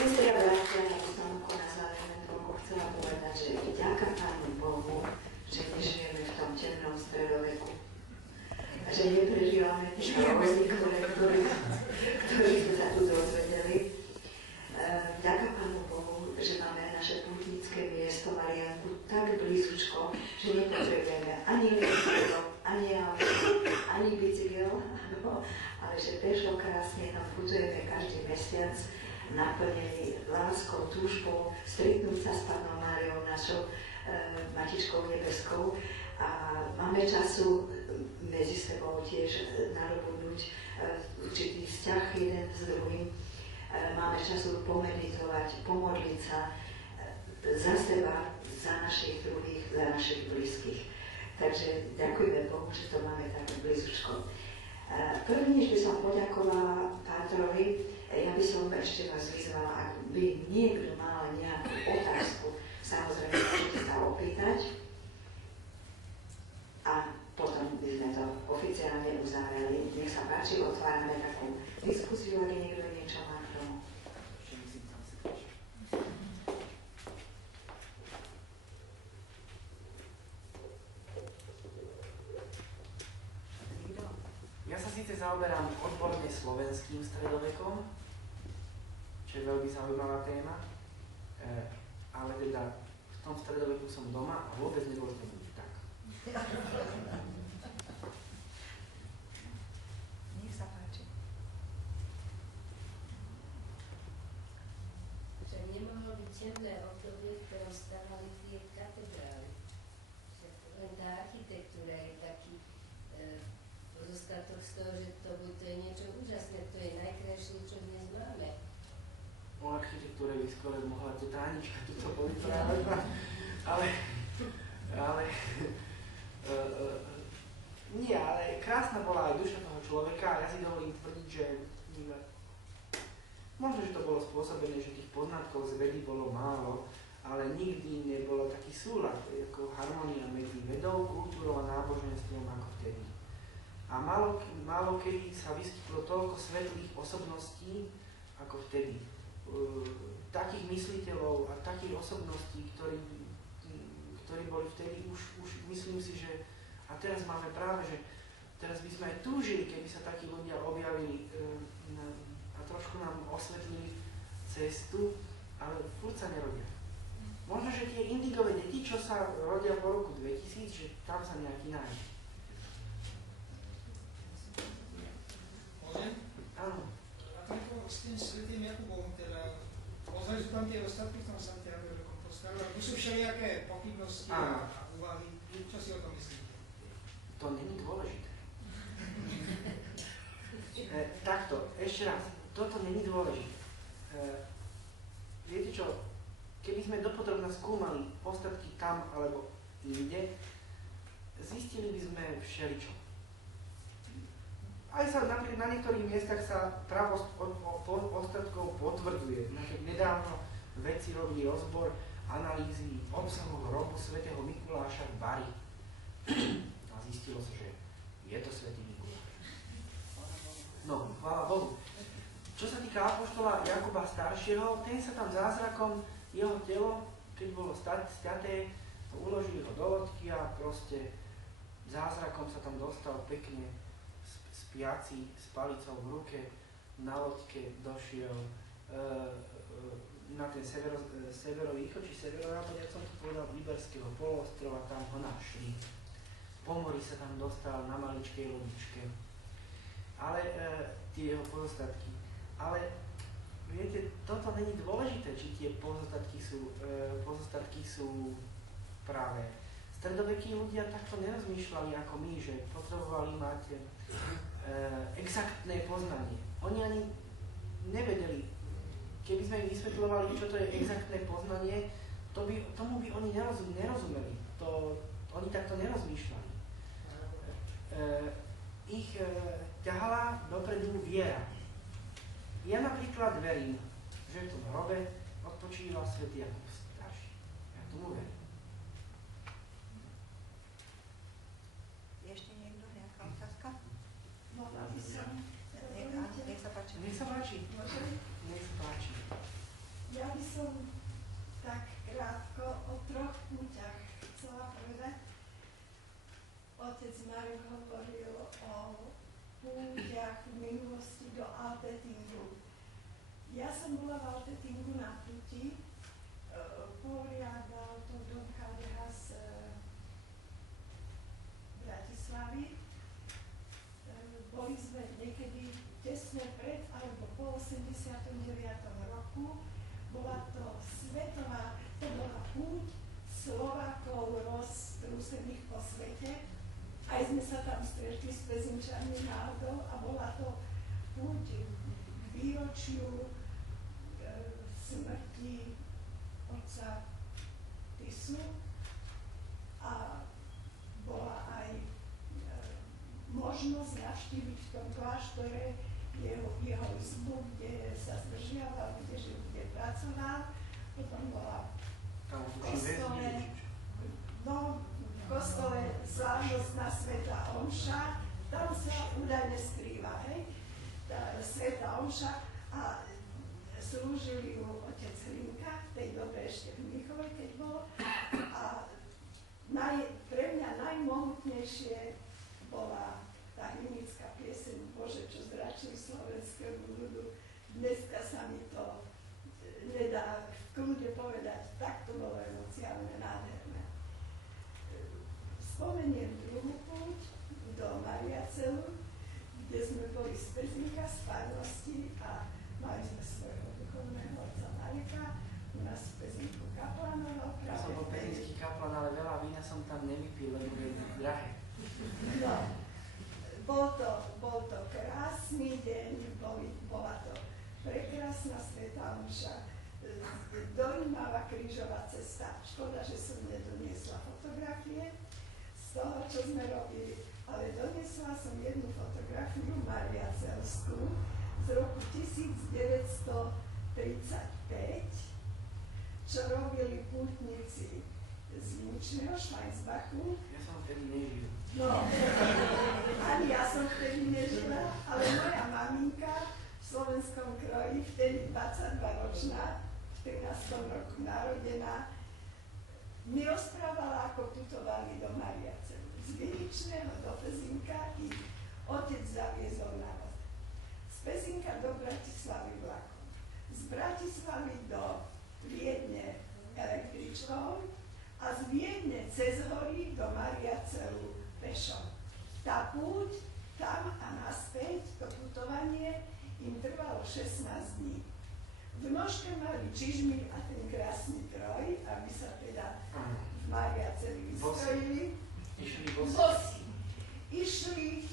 Sestra bratia, ja by som ako na záver toľko chcela povedať, že vďaka Pánu Bohu, že nežijeme v tom temnom stredoveku. A že neprežívame tie hrozný, ktorí sme sa tu dozvedeli. Vďaka Pánu Bohu, že máme naše pútnické miesto Mariánku tak blízučko, že nepotrebujeme ani lietadlo, ani auto, ani bicykel, ale že pešo krásne tam putujeme každý mesiac, naplnený láskou, túžbou, stretnúť sa s Pannou Máriou, našou Matičkou nebeskou, a máme času medzi sebou tiež nadobudnúť určitý vzťah jeden s druhým. Máme času pomeditovať, pomodliť sa za seba, za našich druhých, za našich blízkych. Takže ďakujeme Bohu, že to máme tak blízučko. Prvý, než by som poďakovala Pátrovi, ja by som ešte vás vyzvala, ak by niekto mal nejakú otázku, samozrejme môžete sa opýtať a potom by sme to oficiálne uzavreli. Nech sa páči, otvárame takú diskusiu, ak niekto niečo má k tomu. Ja sa síce zaoberám odborne slovenským stredovekom, čo je veľmi zaujímavá téma, ale teda v tom stredoveku som doma a vôbec nebolo to nič tak. Nech sa páči. Že nemohlo byť temné obdobie, v ktorom stavali tie katedrály. Len tá architektúra je taký pozostatok z toho, že to je niečo úžasné, to je najkrajšie, čo dnes máme. O architektúre by skôr mohla tu Tánička tuto povyprávať, nie, ale krásna bola aj duša toho človeka a ja si dovolím tvrdiť, že možno, že to bolo spôsobené, že tých poznatkov z vedy bolo málo, ale nikdy nebolo taký súlad, ako harmónia medzi vedou, kultúrou a náboženstvom ako vtedy. A málo kedy sa vyskytlo toľko svetlých osobností ako vtedy. Takých mysliteľov a takých osobností, ktorí boli vtedy, už myslím si, že a teraz máme práve, že teraz by sme aj túžili, keby sa takí ľudia objavili a trošku nám osvetlili cestu, ale furt sa nerodia. Možno, že tie indigové deti, čo sa rodia po roku 2000, že tam sa nejaký nájde. Môžem? Áno. Ako s tým svätým Jakubom, teda pozreli sú tam tie ostatky v tom Santiago de Compostela, tu sú všelijaké pochybnosti a úvahy. Čo si o tom myslíte? To není dôležité. Takto, ešte raz, toto není dôležité. Viete čo, keby sme dopodrobne skúmali ostatky tam alebo inde, zistili by sme všeličo. Aj sa napríklad na niektorých miestach sa pravosť ostatkov potvrdzuje. Nedávno vedci robili rozbor analýzy obsahu hrobu svätého Mikuláša v Bari. A zistilo sa, že je to svätý Mikuláš. No, chvála Bohu. Čo sa týka apoštola Jakuba staršieho, ten sa tam zázrakom, jeho telo, keď bolo sťaté, uložili ho do lodky a proste zázrakom sa tam dostal pekne spiaci s palicou v ruke, na loďke došiel na ten severovýchod, či severozápad, jak som to povedal, Iberského poloostrova, tam ho našli. Po mori sa tam dostal na maličkej lodičke. Ale tie jeho pozostatky. Ale viete, toto není dôležité, či tie pozostatky sú práve. Stredovekí ľudia takto nerozmýšľali ako my, že potrebovali mať exaktné poznanie. Oni ani nevedeli, keby sme im vysvetľovali, čo to je exaktné poznanie, tomu by oni nerozumeli. Oni takto nerozmýšľali. Ich ťahala dopredu viera. Ja napríklad verím, že v tom hrobe odpočíva svätý Jakub starší. Ja tomu verím. Ešte niekto, nejaká otázka? Mohla by som. Nech sa páči. Nech sa páči. Nech sa páči. Marek hovoril o púťach v minulosti do Altettingu. Ja som bola v Altettingu na puti, poriadal to Dom KDH z Bratislavy. Boli sme niekedy tesne pred alebo po 89. roku. Bola to svetová, to bola púť Slovákov roztrúsených po svete. Aj sme sa tam stretli s Pezinčanmi náhodou a bola to púť k výročiu smrti otca Tisu a bola aj možnosť navštíviť v tom kláštore jeho izbu, kde sa zdržiaval, kde žil, kde pracoval. Potom bola v kostole slávnostná svätá omša, tam sa údajne skrýva, hej, tá svätá omša a slúžil ju otec Hlinka, v tej dobe ešte v Mníchove, keď bol. A pre mňa najmohutnejšie bola tá hymnická pieseň Bože, čo zračil slovenskému ľudu. Dneska sa mi to nedá v kľude povedať, tak to bolo emociálne nádherné. Spomeniem druhú púť do Mariacelu, kde sme boli z Pezinka, z farnosti a mali sme svojho duchovného otca Mareka, u nás v Pezinku Kaplanova. Ja som bol pezinský kaplan, ale veľa vína som tam nevypil, lebo je drahé. No, bol to krásny deň, bola to prekrásna svätá omša, dojímavá krížová cesta. Škoda, že som nedoniesla fotografie z toho, čo sme robili, ale doniesla som jednu fotografiu mariacelskú z roku 1935, čo robili pútnici z Viničného Švajnsbachu. Ja som vtedy nežil. No, ani ja som vtedy nežila, ale moja maminka v Slovenskom kroji, vtedy 22-ročná, v 13. roku narodená, mi rozprávala, ako putovali do Mariacelu. Z Viničného do Pezinka ich otec zaviezol na voz. Z Pezinka do Bratislavy vlakom. Z Bratislavy do Viedne električkou a z Viedne cez hory do Mariacelu pešo. Tá púť tam a naspäť, to putovanie, im trvalo 16 dní. V nožke mali čižmy a ten krásny troj, aby sa teda v Mariaceli vystrojili. Išli bosi. Išli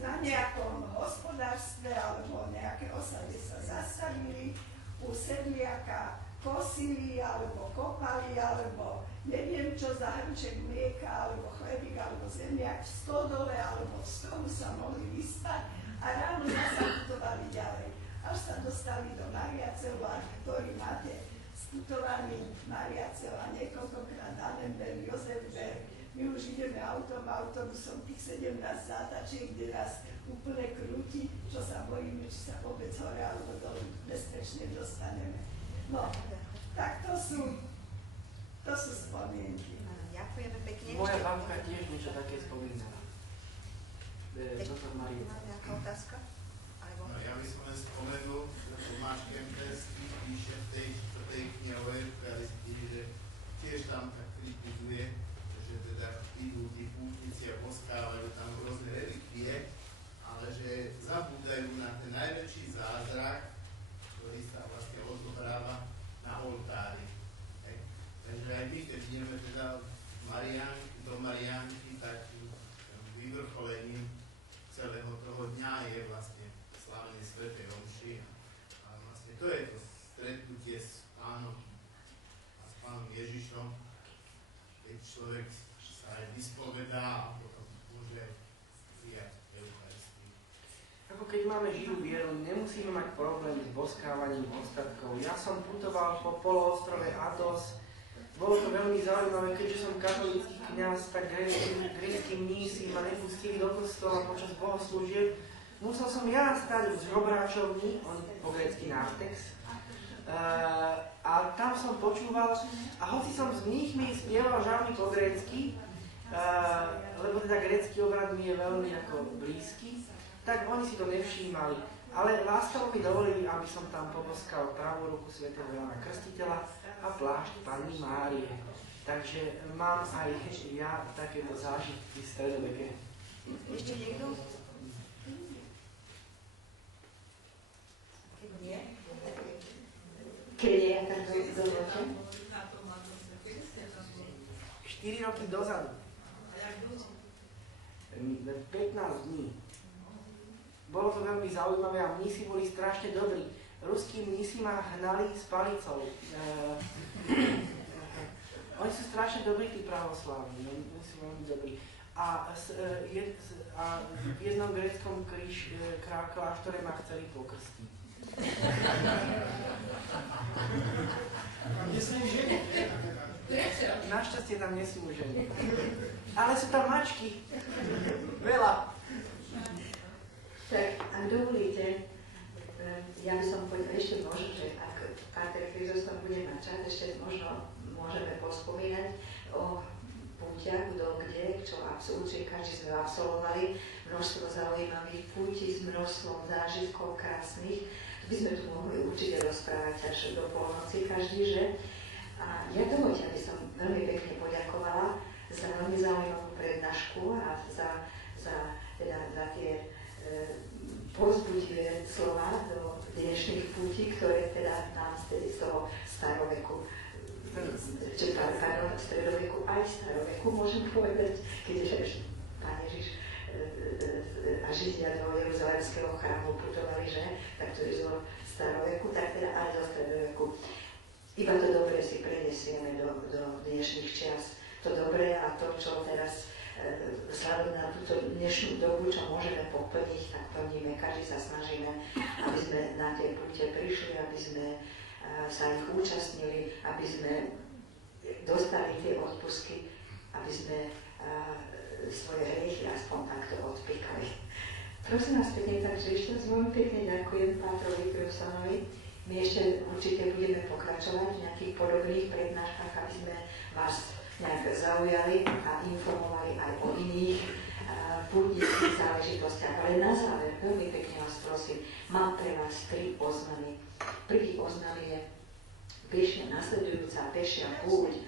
na nejakom hospodárstve alebo nejaké osade sa zastavili, u sedliaka kosili alebo kopali alebo neviem čo za hrnček mlieka alebo chlebík alebo zemiak v stodole alebo v stohu sa mohli vyspať a ráno sa putovali ďalej. Až sa dostali do Mariacelu, ktorý máte sputovaný Mariacel a niekoľkokrát Annenberg, Josefberg. My už ideme autobusom tých 17 zátačiek, kde nás úplne krúti, čo sa bojíme, či sa vôbec hore alebo dolu bezpečne dostaneme. No, tak to sú spomienky. Ďakujeme pekne. Moja babka tiež niečo také spomínala. Doktor Maria. Nejaká otázka? No, ja by som len spomenul, že Tomáš Kemperský píše v tej knihe, že tiež tam tak kritizuje, že teda idú tí pútnici a poskávajú tam rôzne relikvie, ale že zabúdajú na ten najväčší zázrak, ktorý sa vlastne odohráva na oltári. Takže aj my, keď ideme teda do Mariánky, tak vyvrcholením celého toho dňa je vlastne slávenie svätej omši. A vlastne to je to stretnutie s Pánom a s Pánom Ježišom, keď človek sa aj vyspovedá a potom môže prijať Eucharistiu. Ako keď máme živú vieru, nemusíme mať problém s boskávaním ostatkov. Ja som putoval po poloostrove Athos. Bolo to veľmi zaujímavé, keďže som katolícky kňaz, tak grécki mnísi ma nepustili do kostola počas bohoslúžieb. Musel som ja stať v žobráčovni, on po grécky nartex, a tam som počúval, a hoci som s mníchmi spieval žalmy po grécky, lebo teda grécky obrad mi je veľmi ako blízky, tak oni si to nevšímali. Ale láskavo mi dovolili, aby som tam poboskal pravú ruku svätého Jána Krstiteľa a plášť Panny Márie. Takže mám aj ja takéto zážitky stredoveké. Ešte niekto? Keď nie? Keď je, tak dovolte. 4 roky dozadu. 15 dní. Bolo to veľmi zaujímavé a mnísi boli strašne dobrí. Ruskí mnísi ma hnali s palicou. Oni sú strašne dobrí, tí pravoslávni. Oni sú veľmi dobrí. A v jednom gréckom kláštore ma chceli pokrstiť. Našťastie tam nie sú ženy. Ale sú tam mačky. Veľa. Tak, ak dovolíte, ja by som povedala ešte možno, že ak Páter Chryzostom bude mať čas, ešte možno môžeme pospomínať o púťach, kto kde, čo určite každý sme absolvovali, množstvo zaujímavých púti s množstvom zážitkov krásnych. By sme tu mohli určite rozprávať až do polnoci každý, že? A ja dovoľte, aby som veľmi pekne poďakovala za veľmi zaujímavú prednášku a za tie povzbudivé slova do dnešných pútí, ktoré teda nám z toho staroveku, stredoveku aj staroveku, môžem povedať, keďže Pán Ježiš a Židia do Jeruzalemského chrámu putovali, že? Tak to je zo staroveku, tak teda aj zo stredoveku. Iba to dobré si prenesieme do dnešných čias. To dobré a to, čo teraz vzhľadom na túto dnešnú dobu, čo môžeme poplniť, tak plníme. Každý sa snažíme, aby sme na tie púte prišli, aby sme sa ich účastnili, aby sme dostali tie odpustky, aby sme svoje hriechy aspoň takto odpíkali. Prosím vás pekne, takže ešte raz veľmi pekne ďakujem Pátrovi Kryosonovi. My ešte určite budeme pokračovať v nejakých podobných prednáškach, aby sme vás nejak zaujali a informovali aj o iných pútnických záležitostiach. Ale na záver, veľmi pekne vás prosím, mám pre vás 3 oznamy. Prvý oznam je nasledujúca pešia púť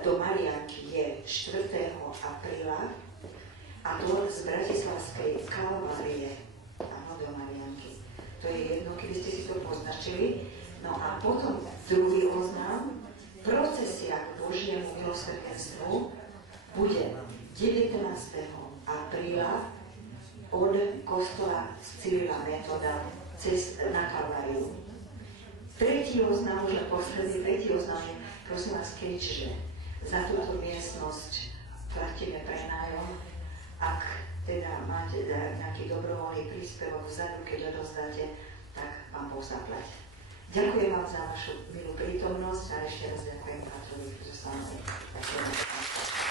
do Marianky je 4. apríla a to z Bratislavskej Kalvárie, áno, do Marianky. To je jedno, keby ste si to poznačili. No a potom druhý oznam, procesia k Božiemu milosrdenstvu bude 19. apríla od kostola Cyrila Metoda na Kalváriu. Tretí oznam, už posledný tretí oznam je, prosím vás, keďže za túto miestnosť platíme prenájom, ak teda máte nejaký dobrovoľný príspevok vzadu, keď odovzdáte, tak vám Boh zaplať. Ďakujem vám za vašu milú prítomnosť a ešte raz ďakujem Pátrovi Krzysztofowi. Ďakujem.